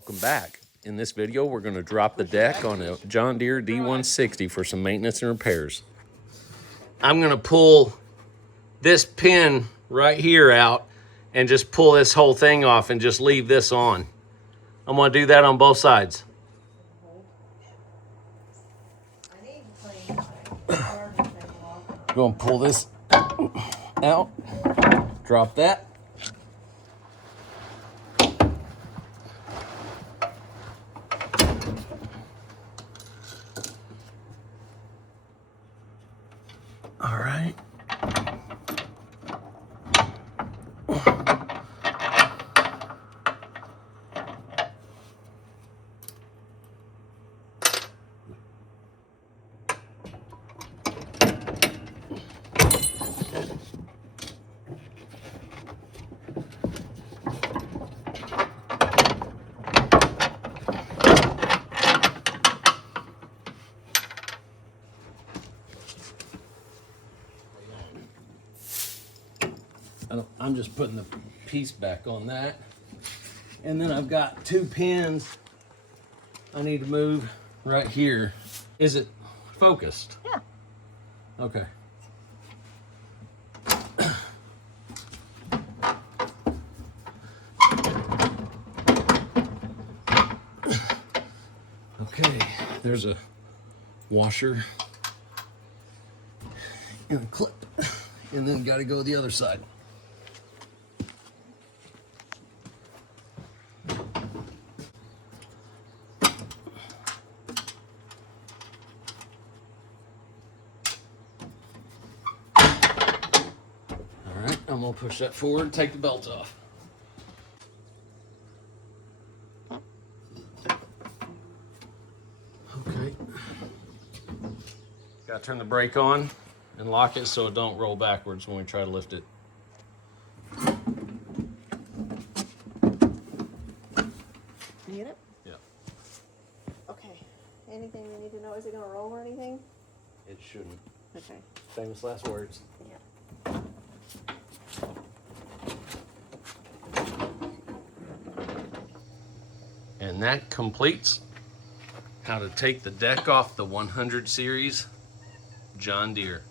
Welcome back. In this video, we're going to drop the deck on a John Deere D160 for some maintenance and repairs. I'm going to pull this pin right here out and just pull this whole thing off and just leave this on. I'm going to do that on both sides. Going to pull this out, drop that. All right. I'm just putting the piece back on that. And then I've got two pins I need to move right here. Is it focused? Yeah. Okay. Okay, there's a washer and a clip. And then got to go the other side. I'm gonna push that forward and take the belt off. Okay. Gotta turn the brake on and lock it so it don't roll backwards when we try to lift it. You get it? Yeah. Okay. Anything we need to know? Is it gonna roll or anything? It shouldn't. Okay. Famous last words. Yeah. And that completes how to take the deck off the 100 series John Deere.